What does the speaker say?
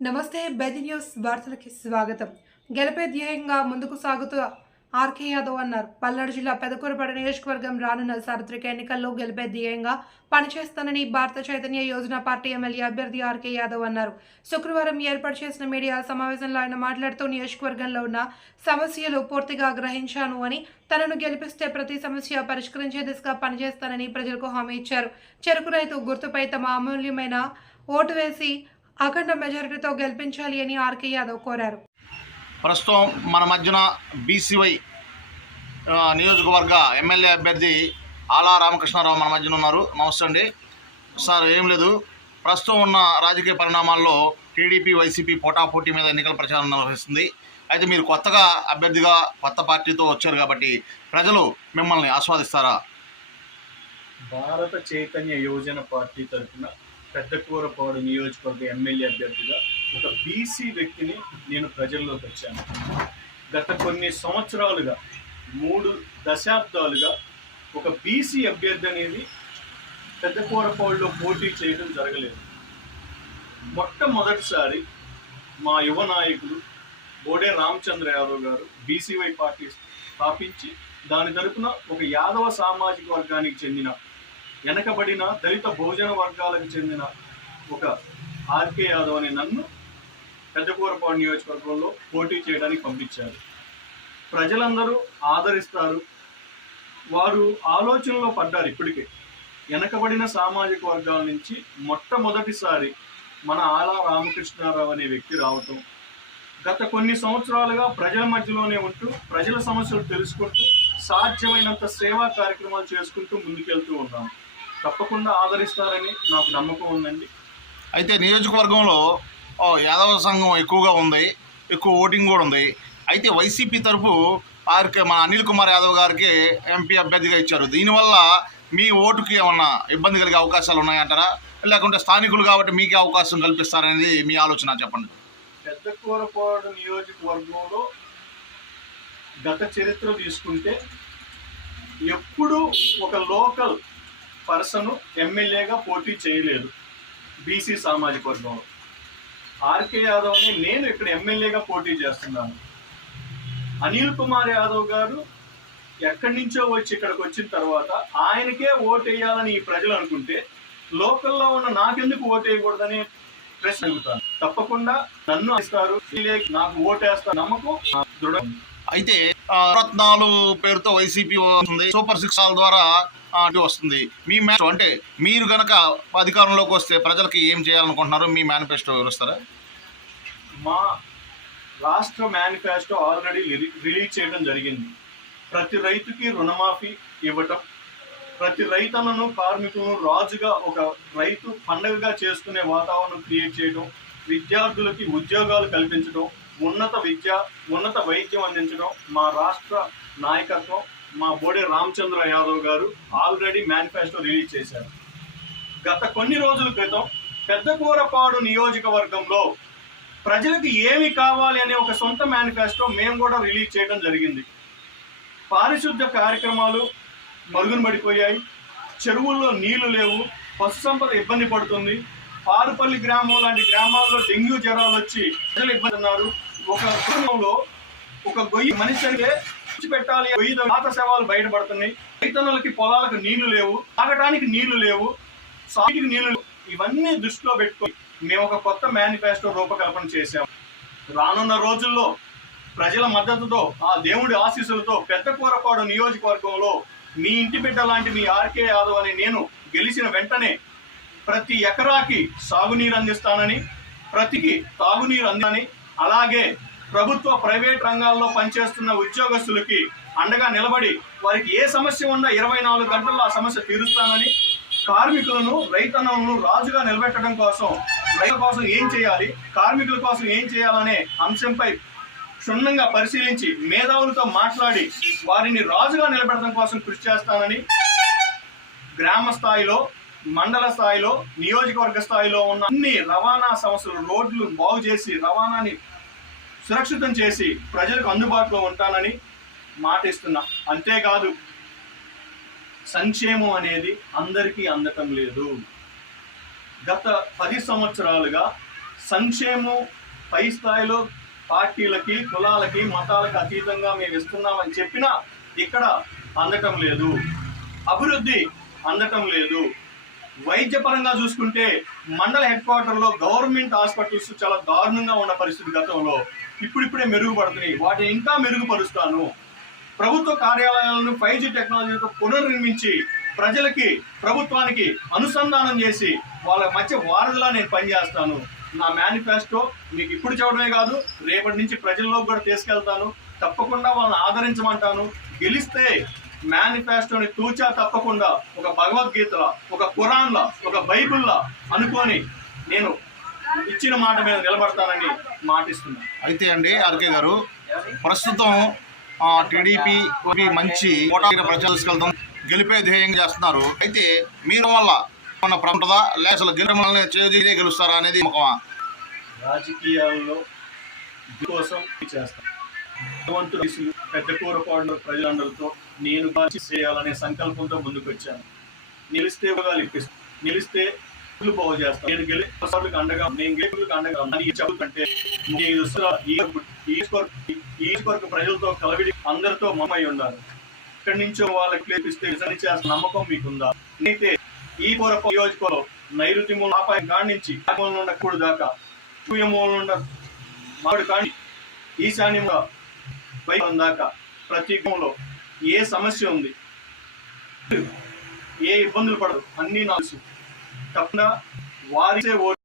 నమస్తే బెది న్యూస్ వార్తలకి స్వాగతం. గెలిపే ధ్యేయంగా ముందుకు సాగుతూ ఆర్కే యాదవ్ అన్నారు. పల్నాడు జిల్లా పెదకూరపాడు నియోజకవర్గం రానున్న సార్వత్రిక ఎన్నికల్లో గెలిపే ధ్యేయంగా పనిచేస్తానని భారత చైతన్య యోజన పార్టీ ఎమ్మెల్యే అభ్యర్థి ఆర్కే యాదవ్ అన్నారు. శుక్రవారం ఏర్పాటు చేసిన మీడియా సమావేశంలో ఆయన మాట్లాడుతూ నియోజకవర్గంలో ఉన్న సమస్యలు పూర్తిగా గ్రహించాను అని తనను గెలిపిస్తే ప్రతి సమస్య పరిష్కరించే దిశగా పనిచేస్తానని ప్రజలకు హామీ ఇచ్చారు. చెరుకు రైతు గుర్తుపై తమ అమూల్యమైన ఓటు వేసి అఖండ మెజారిటీతో గెలిపించాలి అని ఆర్కే యాదవ్ కోరారు. ప్రస్తుతం మన మధ్యన బీసీవై నియోజకవర్గ ఎమ్మెల్యే అభ్యర్థి ఆలా రామకృష్ణారావు మన మధ్యన ఉన్నారు. నమస్తే అండి. సార్ ఏం లేదు. ప్రస్తుతం ఉన్న రాజకీయ పరిణామాల్లో టీడీపీ వైసీపీ పోటాపోటీ మీద ఎన్నికల ప్రచారం నిర్వహిస్తుంది. అయితే మీరు కొత్తగా అభ్యర్థిగా కొత్త పార్టీతో వచ్చారు కాబట్టి ప్రజలు మిమ్మల్ని ఆస్వాదిస్తారా? భారత చైతన్య యోజన పార్టీ తరఫున పెద్దకూరపాడు నియోజకవర్గ ఎమ్మెల్యే అభ్యర్థిగా ఒక బీసీ వ్యక్తిని నేను ప్రజల్లోకి వచ్చాను. గత కొన్ని సంవత్సరాలుగా మూడు దశాబ్దాలుగా ఒక బీసీ అభ్యర్థి అనేది పెద్దకూరపాడులో పోటీ చేయడం జరగలేదు. మొట్టమొదటిసారి మా యువ నాయకులు బోడే రామచంద్ర యాదవ్ గారు బీసీవై పార్టీ స్థాపించి దాని తరపున ఒక యాదవ సామాజిక వర్గానికి చెందిన వెనకబడిన దళిత భోజన వర్గాలకు చెందిన ఒక ఆర్కే యాదవ్ అనే నన్ను పెద్దకూరపాడు నియోజకవర్గంలో పోటీ చేయడానికి పంపించారు. ప్రజలందరూ ఆదరిస్తారు. వారు ఆలోచనలో పడ్డారు ఇప్పటికే. వెనకబడిన సామాజిక వర్గాల నుంచి మొట్టమొదటిసారి మన ఆలా రామకృష్ణారావు అనే వ్యక్తి రావటం గత కొన్ని సంవత్సరాలుగా ప్రజల మధ్యలోనే ఉంటూ ప్రజల సమస్యలు తెలుసుకుంటూ సాధ్యమైనంత సేవా కార్యక్రమాలు చేసుకుంటూ ముందుకెళ్తూ ఉన్నాము తప్పకుండా ఆదరిస్తారని నాకు నమ్మకం ఉందండి. అయితే నియోజకవర్గంలో యాదవ సంఘం ఎక్కువగా ఉంది ఎక్కువ ఓటింగ్ కూడా ఉంది. అయితే వైసీపీ తరపు ఆర్కే మన అనిల్ కుమార్ యాదవ్ గారికి ఎంపీ అభ్యర్థిగా ఇచ్చారు. దీనివల్ల మీ ఓటుకి ఏమన్నా ఇబ్బంది కలిగే అవకాశాలు ఉన్నాయంటారా? లేకుంటే స్థానికులు కాబట్టి మీకే అవకాశం కల్పిస్తారనేది మీ ఆలోచన చెప్పండి. పెద్ద కూరపాడు నియోజకవర్గంలో గత చరిత్ర తీసుకుంటే ఎప్పుడు ఒక లోకల్ పర్సన్ ఎమ్మెల్యేగా పోటీ చేయలేదు బీసీ సామాజిక వర్గంలో. ఆర్కే యాదవ్ని నేను ఇక్కడ ఎమ్మెల్యేగా పోటీ చేస్తున్నాను. అనిల్ కుమార్ యాదవ్ గారు ఎక్కడి నుంచో వచ్చి ఇక్కడికి వచ్చిన తర్వాత ఆయనకే ఓటు వేయాలని ఈ ప్రజలు అనుకుంటే లోకల్లో ఉన్న నాకెందుకు ఓటు వేయకూడదని ప్రశ్న అడుగుతాను. తప్పకుండా నన్ను ఇస్తారు నాకు ఓటేస్తారు నమ్మకం దృఢం అయితే రత్నాలు పేరుతో వైసీపీ వస్తుంది. సూపర్ సిక్స్ ద్వారా అటు వస్తుంది. మీ మేనిఫెస్టో అంటే మీరు కనుక అధికారంలోకి వస్తే ప్రజలకి ఏం చేయాలనుకుంటున్నారు? మీ మేనిఫెస్టో వివరిస్తారా మా రాష్ట్ర మేనిఫెస్టో ఆల్రెడీ రిలీజ్ చేయడం జరిగింది. ప్రతి రైతుకి రుణమాఫీ ఇవ్వటం ప్రతి రైతన్నను కార్మికులను రాజుగా ఒక రైతు పండగగా చేసుకునే వాతావరణం క్రియేట్ చేయడం విద్యార్థులకి ఉద్యోగాలు కల్పించడం ఉన్నత విద్య ఉన్నత వైద్యం అందించడం మా రాష్ట్ర నాయకత్వం మా బోడే రామచంద్ర యాదవ్ గారు ఆల్రెడీ మేనిఫెస్టో రిలీజ్ చేశారు. గత కొన్ని రోజుల క్రితం పెద్దకూరపాడు నియోజకవర్గంలో ప్రజలకు ఏమి కావాలి అనే ఒక సొంత మేనిఫెస్టో మేము కూడా రిలీజ్ చేయడం జరిగింది. పారిశుద్ధ్య కార్యక్రమాలు మరుగున పడిపోయాయి. చెరువుల్లో నీళ్ళు లేవు. పశు సంపద ఇబ్బంది పడుతుంది. పారుపల్లి గ్రామం లాంటి గ్రామాల్లో డెంగ్యూ జ్వరాలు వచ్చి ప్రజలు ఇబ్బంది ఉన్నారు ఒక కుటుంబంలో ఒక గొయ్యి మనిషి అంటే పెట్టాలి గొయ్యి పాత శవాలు బయటపడుతున్నాయి. రైతన్నులకి పొలాలకు నీళ్ళు లేవు తాగటానికి నీళ్ళు లేవు సాగుకి నీళ్ళు ఇవన్నీ దృష్టిలో పెట్టుకొని మేము ఒక కొత్త మేనిఫెస్టో రూపకల్పన చేశాము రానున్న రోజుల్లో ప్రజల మద్దతుతో ఆ దేవుడి ఆశీస్సులతో పెద్ద కూరపాడు నియోజకవర్గంలో మీ ఇంటి బిడ్డ లాంటి మీ ఆర్కే యాదవ్ అని నేను గెలిచిన వెంటనే ప్రతి ఎకరాకి సాగునీరు అందిస్తానని ప్రతికి తాగునీరు అందని అలాగే ప్రభుత్వ ప్రైవేట్ రంగాల్లో పనిచేస్తున్న ఉద్యోగస్తులకి అండగా నిలబడి వారికి ఏ సమస్య ఉన్నా ఇరవై నాలుగు గంటల్లో ఆ సమస్య తీరుస్తానని కార్మికులను రైతన్నలను రాజుగా నిలబెట్టడం కోసం రైతుల కోసం ఏం చేయాలి కార్మికుల కోసం ఏం చేయాలనే అంశంపై క్షుణ్ణంగా పరిశీలించి మేధావులతో మాట్లాడి వారిని రాజుగా నిలబెట్టడం కోసం కృషి చేస్తానని గ్రామ స్థాయిలో మండల స్థాయిలో నియోజకవర్గ స్థాయిలో ఉన్న అన్ని రవాణా సమస్యలు రోడ్లు బాగు చేసి రవాణాని సురక్షితం చేసి ప్రజలకు అందుబాటులో ఉంటానని మాట ఇస్తున్నా అంతేకాదు సంక్షేమం అనేది అందరికీ అందటం లేదు. గత పది సంవత్సరాలుగా సంక్షేమం పై స్థాయిలో పార్టీలకి కులాలకి మతాలకు అతీతంగా మేము ఇస్తున్నామని చెప్పినా ఇక్కడ అందటం లేదు. అభివృద్ధి అందటం లేదు. వైద్యపరంగా చూసుకుంటే మండల హెడ్ క్వార్టర్లో గవర్నమెంట్ హాస్పిటల్స్ చాలా దారుణంగా ఉన్న పరిస్థితి గతంలో ఇప్పుడిప్పుడే మెరుగుపడుతున్నాయి. వాటిని ఇంకా మెరుగుపరుస్తాను. ప్రభుత్వ కార్యాలయాలను ఫైవ్ జీ టెక్నాలజీతో పునర్నిర్మించి ప్రజలకి ప్రభుత్వానికి అనుసంధానం చేసి వాళ్ళ మధ్య వారధిలా నేను పనిచేస్తాను. నా మేనిఫెస్టో మీకు ఇప్పుడు చెప్పడమే కాదు రేపటి నుంచి ప్రజల్లోకి కూడా తీసుకెళ్తాను. తప్పకుండా వాళ్ళని ఆదరించమంటాను. గెలిస్తే మేనిఫెస్టోని తూచా తప్పకుండా ఒక భగవద్గీతలా ఒక ఖురాన్లా ఒక బైబిల్లా అనుకొని నేను ఇచ్చిన మాట మీద నిలబడతానని మాటిస్తున్నాను. అయితే అండి ఆర్కే గారు ప్రస్తుతం టీడీపీ మంచి ఓటాకి ప్రచారం తీసుకెళ్తాం గెలిపే ధ్యేయంగా చేస్తున్నారు. అయితే మీరు వల్ల మన ఉంటుందా? లేక అసలు గెలిపి చేదే గెలుస్తారా అనేది ఒక రాజకీయాల్లో కోసం చేస్తాను భగవంతుడు పెద్ద కూరపాడు ప్రజలందరితో నేను కాల్చి చేయాలనే సంకల్పంతో ముందుకు వచ్చాను నిలిస్తే ఉద్యోగాలు ఇప్పిస్తాను నిలిస్తే బాగు చేస్తాను నేను గెలిపి అండగా నేను గెలుపులకు అండగా అని చెబుతుంటే నేను ప్రజలతో కలవిడి అందరితో మమ్మై ఉన్నారు ఇక్కడి నుంచో వాళ్ళకి ప్లేపిస్తే నిజాన్ని చేస్తున్న నమ్మకం మీకుందా? అయితే ఈ పూర్వ నియోజకవర్గంలో నైరుతి మూల ఆపాయం కాడి నుంచి మూల నుండి కూడు దాకా సూర్య మూల నుండి మామిడి కాడి ఈశాన్యంలో వైపు దాకా ప్రతి గ్రామంలో ఏ సమస్య ఉంది? ఏ ఇబ్బందులు పడదు అన్ని నాకు తప్పకుండా వారిసే ఓటు